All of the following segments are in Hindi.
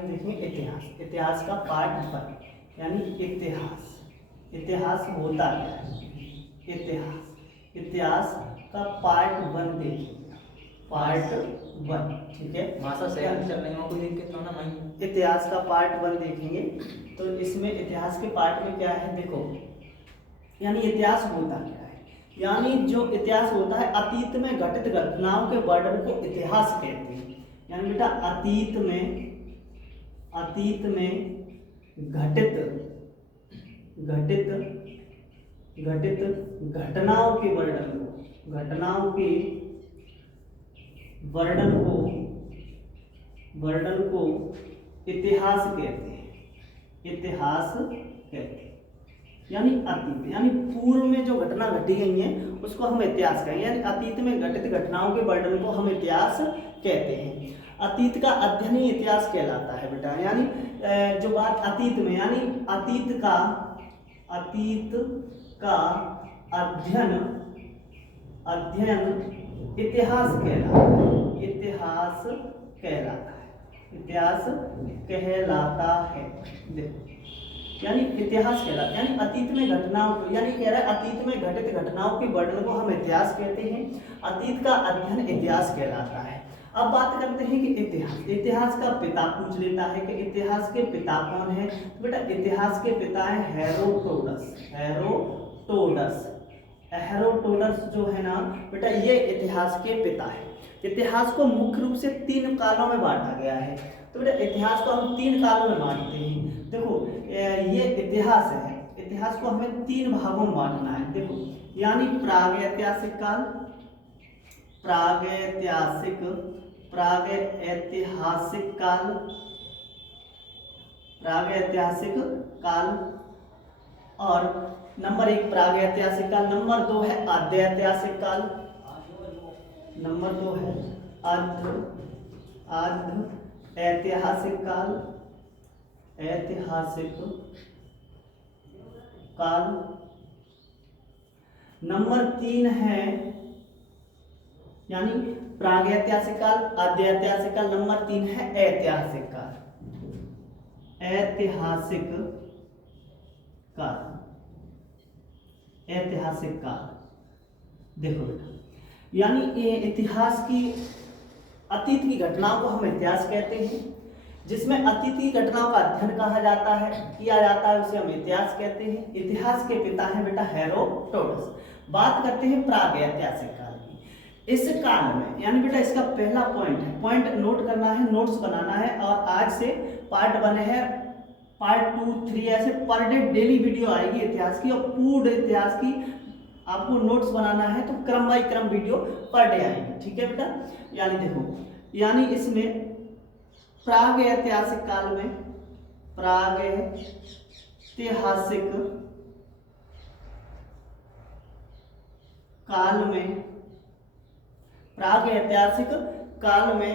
हम देखेंगे इतिहास। इतिहास का पार्ट 1 यानी इतिहास। इतिहास होता क्या है? इतिहास का पार्ट 1 देखेंगे, पार्ट 1। ठीक है, भाषा सही चल रही हो कोई दिक्कत ना भाई। इतिहास का पार्ट 1 देखेंगे। तो इसमें इतिहास के पार्ट में क्या है देखो, यानी इतिहास होता क्या है, यानी जो इतिहास होता है अतीत में घटित घटनाओं के वर्णन को इतिहास कहते हैं। यानी बेटा अतीत में घटित घटनाओं के वर्णन को इतिहास कहते हैं। इतिहास कहते हैं यानी अतीत, यानी पूर्व में जो घटना घटी गई है उसको हम इतिहास कहेंगे। यानी अतीत में घटित घटनाओं के वर्णन को हम इतिहास कहते हैं। अतीत का अध्ययन ही इतिहास कहलाता है बेटा। यानी जो बात अतीत में, यानी अतीत का अध्ययन इतिहास कहलाता है। देखो, यानी इतिहास कहलाता, यानी अतीत में घटनाओं को, यानी कह रहा है अतीत में घटित घटनाओं के वर्णन को हम इतिहास कहते हैं। अतीत का अध्ययन इतिहास कहलाता है। अब बात करते हैं कि इतिहास का पिता पूछ लेता है कि इतिहास के पिता कौन है। तो बेटा इतिहास के पिता है हेरोडोटस जो है ना बेटा, ये इतिहास के पिता है। इतिहास को मुख्य रूप से 3 कालों में बांटा गया है। तो बेटा इतिहास को हम 3 कालों में बांटते हैं। देखो ये इतिहास है, इतिहास को हमें 3 भागों में बांटना है। देखो, यानी प्रागैतिहासिक काल, प्रागैतिहासिक काल और नंबर 1 प्रागैतिहासिक काल। नंबर 2 है आद्यैतिहासिक काल। नंबर 2 है ऐतिहासिक काल। नंबर 3 है यानी प्रागैतिहासिक काल, आद्यैतिहासिक काल। नंबर 3 है ऐतिहासिक काल। ऐतिहासिक काल देखो बेटा, यानी ये इतिहास की अतीत की घटनाओं को हम इतिहास कहते हैं। जिसमें अतीत की घटनाओं का अध्ययन किया जाता है उसे हम इतिहास कहते हैं। इतिहास के पिता हैं बेटा हेरोडोटस। बात करते हैं प्रागैतिहासिक काल की। इस काल में, यानी बेटा इसका पहला पॉइंट नोट करना है, नोट्स बनाना है। और आज से पार्ट 1 है, पार्ट 2, 3 ऐसे पर डे डेली वीडियो आएगी इतिहास की। और पूर्ण इतिहास की आपको नोट्स बनाना है तो क्रम बाई क्रम वीडियो पर डे आएगी। ठीक है बेटा, यानी देखो, यानी इसमें प्रागैतिहासिक काल में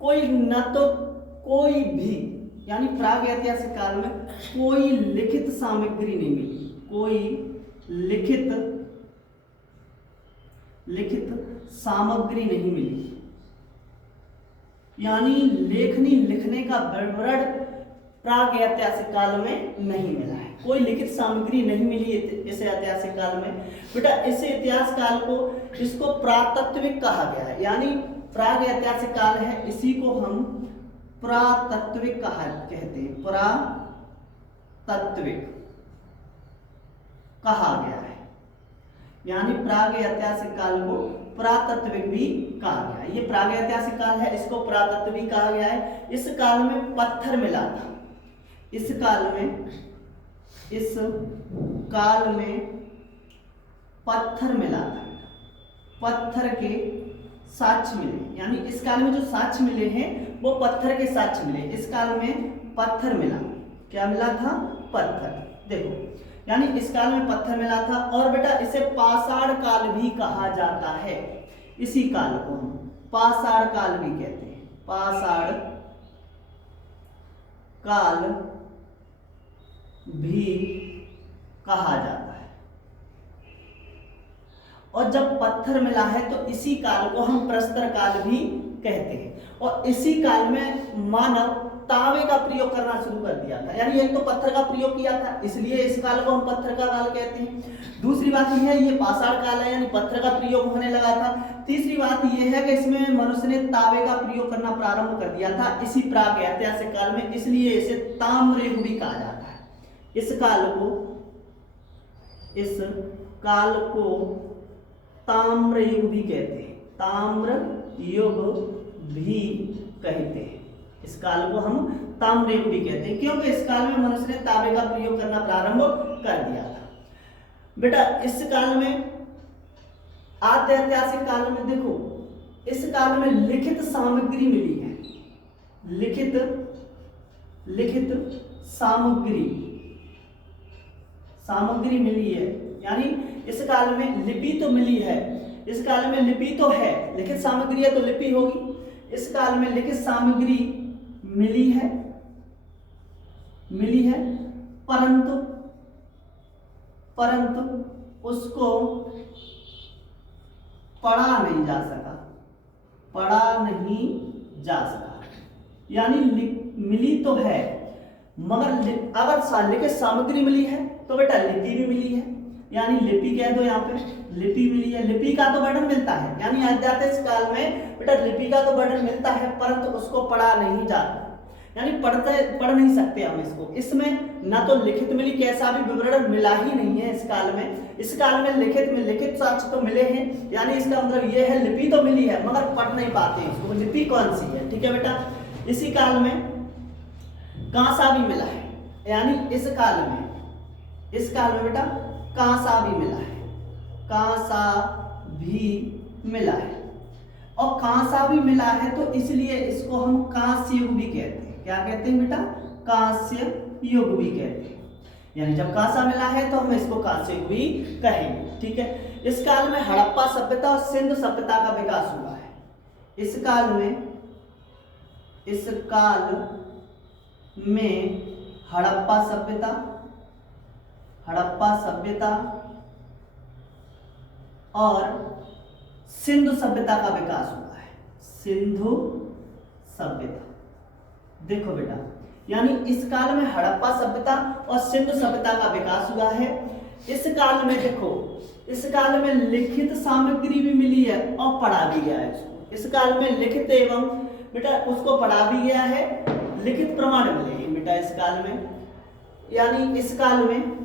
कोई न तो कोई भी, यानी प्रागैतिहासिक काल में कोई लिखित सामग्री नहीं मिली, कोई लिखित सामग्री नहीं मिली। यानी लेखनी लिखने का विवरण प्रागैतिहासिक काल में नहीं मिला है, कोई लिखित सामग्री नहीं मिली इस ऐतिहासिक काल में। बेटा इस इतिहास काल को, इसको पुरातात्विक कहा गया है। यानी प्रागैतिहासिक काल है, इसी को हम पुरातात्विक कहते हैं। पुरातात्विक कहा गया है, यानी प्रागैतिहासिक काल को पुरातात्विक भी कहा गया है। ये प्रागैतिहासिक काल है, इसको पुरातात्विक कहा गया है। इस काल में पत्थर मिला था। इस काल में पत्थर मिला था, पत्थर के साक्ष्य मिले। यानी इस काल में जो साक्ष्य मिले हैं वो पत्थर के साक्ष्य मिले। इस काल में पत्थर मिला, क्या मिला था? पत्थर। देखो, यानी इस काल में पत्थर मिला था। और बेटा इसे पाषाण काल भी कहा जाता है। इसी काल को हम पाषाण काल भी कहते हैं। पाषाण काल भी कहा जाता है। और जब पत्थर मिला है तो इसी काल को हम प्रस्तर काल भी कहते हैं। और इसी काल में मानव तांबे का प्रयोग करना शुरू कर दिया था, यानी एक तो पत्थर का प्रयोग किया था, इसलिए इस काल को हम पत्थर का काल कहते हैं। दूसरी बात यह है, ये पाषाण काल है, यानी पत्थर का प्रयोग होने लगा था। तीसरी बात यह है कि इसमें मनुष्य ने तांबे का प्रयोग करना प्रारंभ कर दिया था इसी प्राक ऐतिहासिक काल में, इसलिए इसे ताम्रयुग भी कहा जाता है। इस काल को ताम्रयुग भी कहते हैं, ताम्रयुग भी कहते हैं। इस काल को हम ताम्रयुग भी कहते हैं, क्योंकि इस काल में मनुष्य ने तांबे का प्रयोग करना प्रारंभ कर दिया था। बेटा इस काल में, आद्य ऐतिहासिक काल में देखो, इस काल में लिखित सामग्री मिली है, लिखित सामग्री मिली है, यानी इस काल में लिपि तो मिली है, इस काल में लिपि तो है, लिखित सामग्री है तो लिपि होगी। इस काल में लिखित सामग्री मिली है, परंतु उसको पढ़ा नहीं जा सका, यानी मिली तो है मगर अगर लिखित सामग्री मिली है तो बेटा लिपि भी मिली है, यानी लिपि कह दो, यहाँ पे लिपि मिली है। लिपि का तो वर्णन मिलता है, यानी आध्यात्मिक काल में बेटा लिपि का तो वर्णन मिलता है, परंतु उसको पढ़ा नहीं जाता, यानी पढ़ नहीं सकते हम इसको। इसमें ना तो लिखित मिली, कैसा भी विवरण मिला ही नहीं है इस काल में। इस काल में लिखित साक्ष्य तो मिले हैं, यानी इसका मतलब ये है लिपि तो मिली है मगर पढ़ नहीं पाते इसको, लिपि कौन सी है, ठीक है बेटा। इसी काल में कांसा भी मिला है, यानी इस काल में बेटा कांसा भी मिला है, और कांसा भी मिला है तो इसलिए इसको हम कांस्य युग भी कहते हैं। क्या कहते हैं बेटा? कांस्य युग भी कहते हैं, यानी जब कांसा मिला है तो हम इसको कांस्य युग भी कहेंगे, ठीक है। इस काल में हड़प्पा सभ्यता और सिंधु सभ्यता का विकास हुआ है। इस काल में हड़प्पा सभ्यता और सिंधु सभ्यता का विकास हुआ है। सिंधु सभ्यता, देखो बेटा, यानी इस काल में हड़प्पा सभ्यता और सिंधु सभ्यता का विकास हुआ है। इस काल में देखो, इस काल में लिखित सामग्री भी मिली है और पढ़ा भी गया है इसको। इस काल में लिखित एवं बेटा उसको पढ़ा भी गया है, लिखित प्रमाण मिले हैं बेटा इस काल में, यानी इस काल में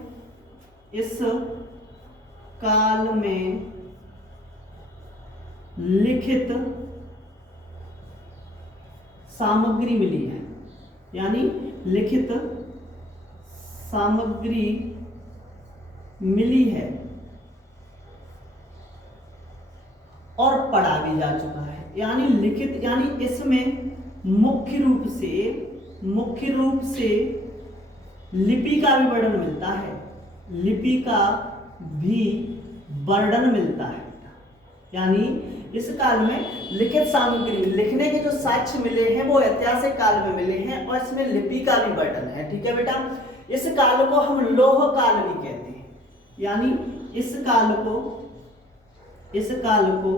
लिखित सामग्री मिली है, यानी लिखित सामग्री मिली है और पढ़ा भी जा चुका है, यानी लिखित, यानी इसमें मुख्य रूप से लिपि का भी वर्णन मिलता है, लिपि का भी वर्णन मिलता है, यानी इस काल में लिखित सामग्री, लिखने के जो साक्ष्य मिले हैं वो ऐतिहासिक काल में मिले हैं और इसमें लिपि का भी वर्णन है, ठीक है बेटा। इस काल को हम लोह काल भी कहते हैं, यानी इस काल को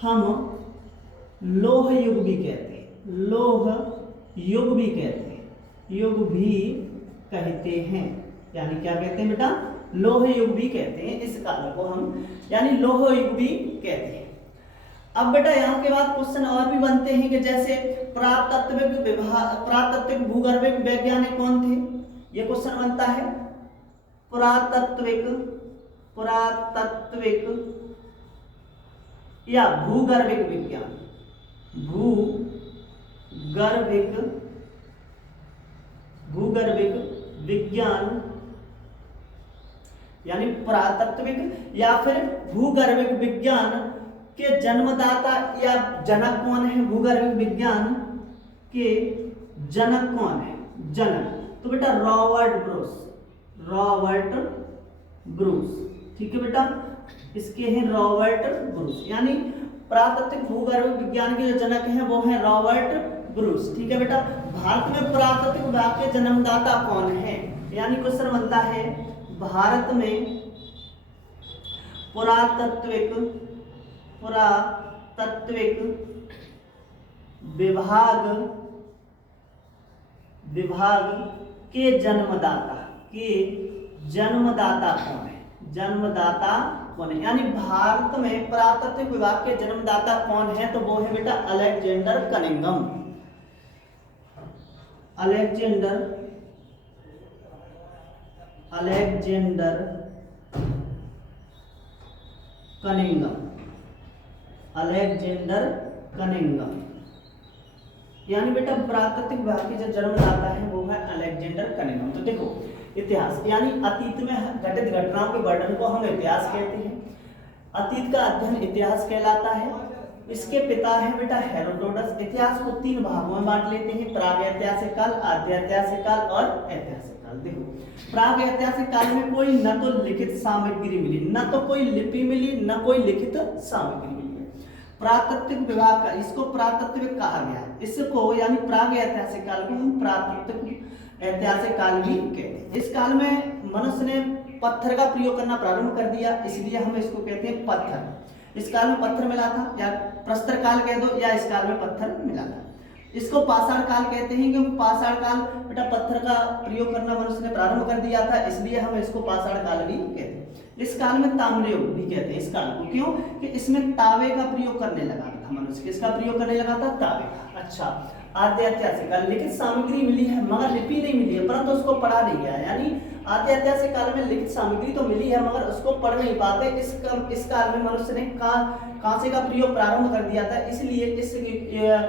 हम लोह युग भी कहते हैं, लोह युग भी कहते हैं, यानी क्या कहते हैं बेटा? लोह युग भी कहते हैं इस काल को हम, यानी लोह युग भी कहते हैं। अब बेटा यहाँ के बाद क्वेश्चन और भी बनते हैं कि जैसे पुरातात्विक भूगर्भिक वैज्ञानिक कौन थे, ये क्वेश्चन बनता है। पुरातात्विक या भूगर्भिक विज्ञान, भूगर्भिक विज्ञान, यानी पुरातात्विक या फिर भूगर्भिक विज्ञान के जन्मदाता या जनक कौन है? भूगर्भिक विज्ञान के जनक कौन है? जनक तो बेटा रॉबर्ट ब्रूस, ठीक है बेटा, इसके हैं रॉबर्ट ब्रूस, यानी पुरातात्विक भूगर्भिक विज्ञान के जो जनक हैं वो हैं रॉबर्ट ब्रूस, ठीक है बेटा। भारत में पुरातात्विक विभाग के जन्मदाता कौन है? यानी क्वेश्चन बनता है भारत में पुरातात्विक विभाग के जन्मदाता कौन है? जन्मदाता कौन है? यानी भारत में पुरातत्व विभाग के जन्मदाता कौन है? तो वो है बेटा अलेक्जेंडर कनिंघम। अलेक्जेंडर कनिंघम यानी बेटा पुरातत्व विभाग के जो जन्मदाता है वो है अलेक्जेंडर कनिंघम। तो देखो इतिहास यानी अतीत में घटित घटनाओं के वर्णन को हम इतिहास कहते हैं। अतीत का अध्ययन इतिहास कहलाता है। इसके पिता है बेटा हेरोडोटस। इतिहास को 3 भागों में बांट लेते हैं, प्रागैतिहासिक काल, आद्यैतिहासिक काल और ऐतिहासिक काल। देखो प्रागैतिहासिक काल में कोई न तो लिखित सामग्री मिली, न तो कोई लिपि मिली, न कोई लिखित सामग्री मिली। पुरातत्व विभाग का इसको पुरातत्व कहा गया है। इसको यानी प्रागैतिहासिक काल को हम पुरातत्व ऐतिहासिक काल भी कहते हैं। इस काल में मनुष्य ने पत्थर का प्रयोग करना प्रारंभ कर दिया, इसलिए हम इसको कहते हैं पत्थर। इस काल में पत्थर मिला था, या प्रस्तर काल कह दो, या इस काल में पत्थर मिला था। इसको पाषाण काल कहते हैं क्योंकि पाषाण काल बेटा पत्थर का प्रयोग करना मनुष्य ने प्रारंभ कर दिया था, इसलिए हम इसको पाषाण काल भी कहते हैं। इस काल में ताम्रयुग भी कहते हैं इस काल को, क्यों कि इसमें तावे का प्रयोग करने लगा था मनुष्य। किसका प्रयोग करने लगा था? तावे का। अच्छा, आद्यैतिहासिक काल लिखित सामग्री मिली है मगर लिपि नहीं मिली है, परंतु उसको पढ़ा नहीं गया। यानी आद्यैतिहासिक काल में लिखित सामग्री तो मिली है मगर उसको पढ़ नहीं पाते। इस काल में मनुष्य ने कांसे का प्रयोग प्रारंभ कर दिया था, इसलिए इस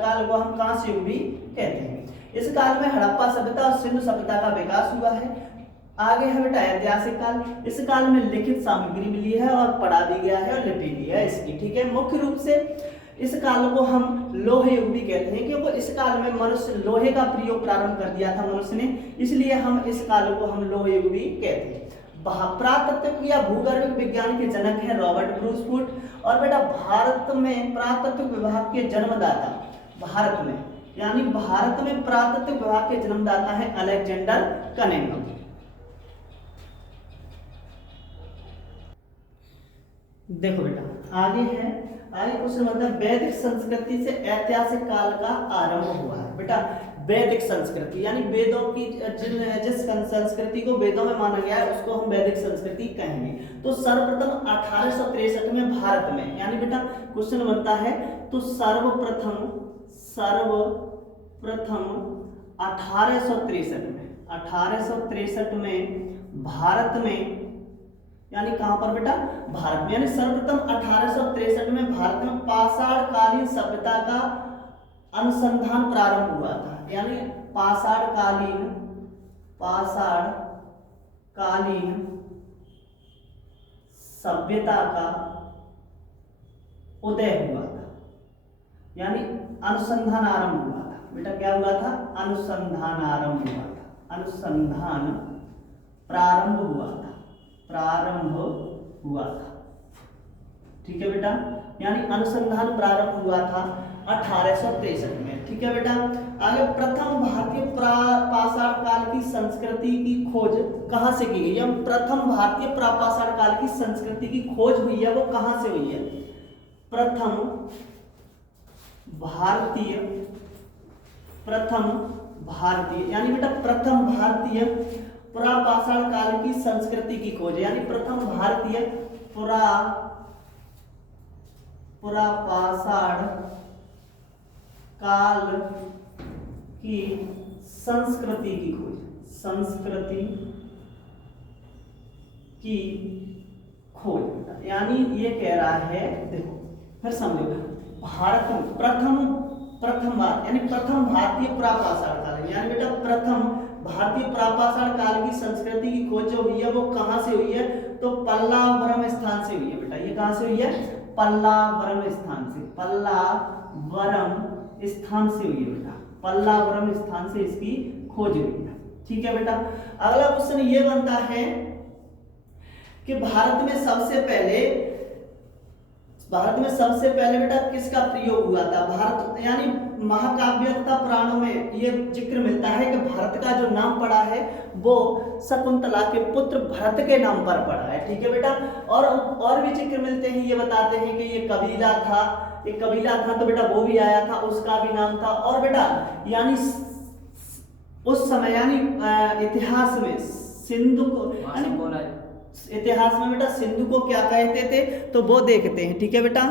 काल को हम कांस्य युग भी कहते हैं। इस काल में हड़प्पा सभ्यता और सिंधु सभ्यता का विकास हुआ है। आगे है बेटा ऐतिहासिक काल। इस काल में लिखित सामग्री मिली है और पढ़ा भी गया है और लिपि भी है इसकी, ठीक है। मुख्य रूप से इस काल को हम लोह युग भी कहते हैं क्योंकि इस काल में मनुष्य लोहे का प्रयोग प्रारंभ कर दिया था मनुष्य ने, इसलिए हम इस काल को हम लोह युग भी कहते हैं। पुरातत्व या भूगर्भिक विज्ञान के जनक है रॉबर्ट ब्रूस फुट। और बेटा भारत में पुरातत्व विभाग के जन्मदाता भारत में पुरातत्व विभाग के जन्मदाता है अलेक्जेंडर कनिंघम। देखो बेटा आगे क्वेश्चन मतलब वैदिक संस्कृति से ऐतिहासिक काल का आरंभ हुआ है। बेटा वैदिक संस्कृति यानी वेदों की जिस संस्कृति को वेदों में माना गया है उसको हम वैदिक संस्कृति कहेंगे। तो सर्वप्रथम 1863 में भारत में, यानी बेटा क्वेश्चन बनता है तो सर्वप्रथम 1863 में भारत में, यानी कहां पर बेटा? भारत में। यानी सर्वप्रथम 1863 में भारत में पाषाण कालीन सभ्यता का अनुसंधान प्रारंभ हुआ था। यानी पाषाण कालीन सभ्यता का उदय हुआ था, यानी अनुसंधान आरंभ हुआ था। बेटा क्या हुआ था? अनुसंधान आरंभ हुआ था, अनुसंधान प्रारंभ हुआ था, ठीक है बेटा। यानी अनुसंधान प्रारंभ हुआ था 1863 में, ठीक है बेटा। आगे प्रथम भारतीय पाषाण काल की संस्कृति की खोज कहां से की गई है? प्रथम भारतीय पाषाण काल की संस्कृति की खोज हुई है, वो कहां से हुई है? प्रथम भारतीय यानी बेटा प्रथम भारतीय पुरापाषाण काल की संस्कृति की खोज, यानी प्रथम भारतीय पुरापाषाण काल की संस्कृति की खोज, यानी ये कह रहा है, देखो फिर समझो, भारत में प्रथम बार यानी प्रथम भारतीय पुरापाषाण काल, यानी बेटा प्रथम भारतीय पुरापाषाण काल की संस्कृति की खोज जो हुई है वो कहां से हुई है? तो पल्लावरम स्थान से हुई है बेटा। ये कहां से हुई है? पल्लावरम स्थान से हुई है बेटा। पल्लावरम स्थान से इसकी खोज हुई है, ठीक है बेटा। अगला क्वेश्चन ये बनता है कि भारत में सबसे पहले बेटा किसका प्रयोग हुआ था? भारत यानी महाकाव्य तथा पुराणों में ये जिक्र मिलता है कि भारत का जो नाम पड़ा है वो शकुंतला के पुत्र भरत के नाम पर पड़ा है, ठीक है बेटा। और भी जिक्र मिलते हैं, ये बताते हैं कि ये कबीला था एक कबीला था तो बेटा वो भी आया था, उसका भी नाम था। और बेटा यानी उस समय यानी इतिहास में सिंधु को बोला है। इतिहास में बेटा सिंधु को क्या कहते थे तो वो देखते हैं। ठीक है बेटा।